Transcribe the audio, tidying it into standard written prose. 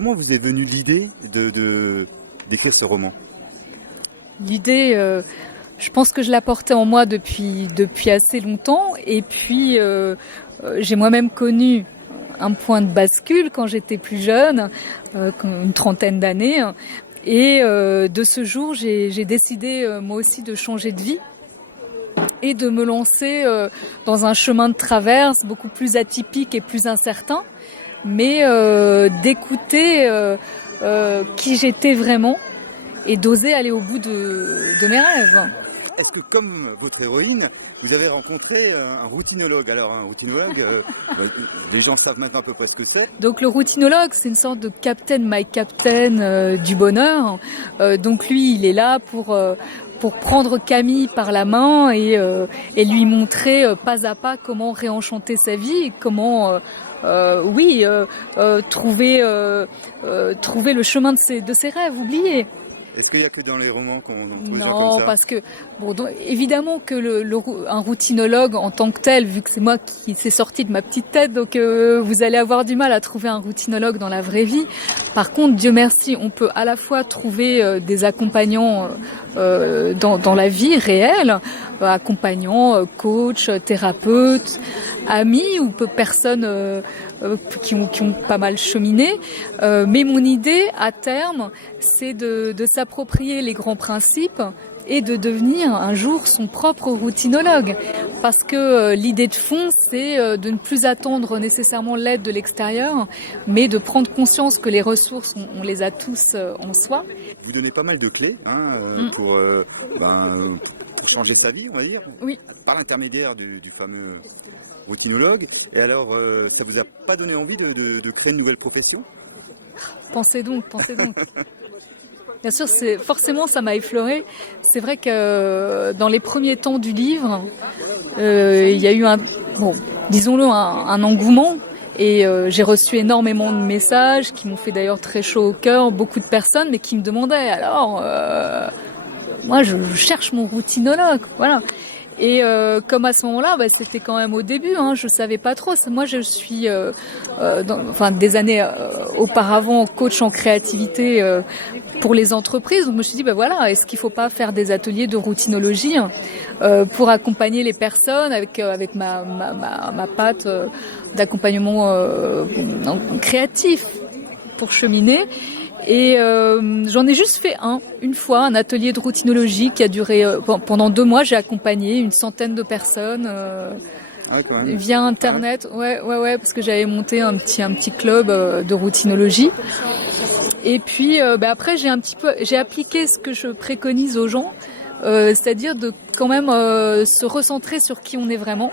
comment vous est venue l'idée d'écrire ce roman? L'idée, je pense que je la portais en moi depuis assez longtemps. Et puis, j'ai moi-même connu un point de bascule quand j'étais plus jeune, une trentaine d'années. Et de ce jour, j'ai décidé moi aussi de changer de vie et de me lancer dans un chemin de traverse beaucoup plus atypique et plus incertain, mais d'écouter qui j'étais vraiment et d'oser aller au bout de mes rêves. Est-ce que, comme votre héroïne, vous avez rencontré un routinologue? Alors, un routinologue, les gens savent maintenant à peu près ce que c'est. Donc le routinologue, c'est une sorte de captain, my captain du bonheur. Donc lui, il est là pour prendre Camille par la main et lui montrer pas à pas comment réenchanter sa vie et comment trouver le chemin de ses rêves oubliés. Est-ce qu'il n'y a que dans les romans qu'on trouve des gens comme ça? Non, parce que évidemment que un routinologue en tant que tel, vu que c'est moi qui s'est sorti de ma petite tête, donc vous allez avoir du mal à trouver un routinologue dans la vraie vie. Par contre, Dieu merci, on peut à la fois trouver des accompagnants dans la vie réelle, accompagnants, coachs, thérapeutes, amis ou personnes qui ont pas mal cheminé. Mais mon idée, à terme, c'est de s'approprier les grands principes et de devenir un jour son propre routinologue. Parce que l'idée de fond, c'est de ne plus attendre nécessairement l'aide de l'extérieur, mais de prendre conscience que les ressources, on les a tous en soi. Vous donnez pas mal de clés pour changer sa vie, on va dire, oui, par l'intermédiaire du fameux routinologue. Et alors, ça vous a pas donné envie de créer une nouvelle profession? Pensez donc. Bien sûr, forcément, ça m'a effleuré. C'est vrai que dans les premiers temps du livre, il y a eu disons-le, un engouement. Et j'ai reçu énormément de messages qui m'ont fait d'ailleurs très chaud au cœur, beaucoup de personnes, mais qui me demandaient alors, moi je cherche mon routinologue, voilà. Et comme à ce moment-là, c'était quand même au début, je savais pas trop. Moi, je suis, des années auparavant, coach en créativité pour les entreprises. Donc, je me suis dit, est-ce qu'il faut pas faire des ateliers de routinologie pour accompagner les personnes avec ma patte d'accompagnement créatif pour cheminer. Et j'en ai juste fait une fois, un atelier de routinologie qui a duré pendant 2 mois. J'ai accompagné une centaine de personnes via Internet. Ouais, parce que j'avais monté un petit club de routinologie. Et puis après, j'ai appliqué ce que je préconise aux gens, c'est-à-dire de quand même se recentrer sur qui on est vraiment.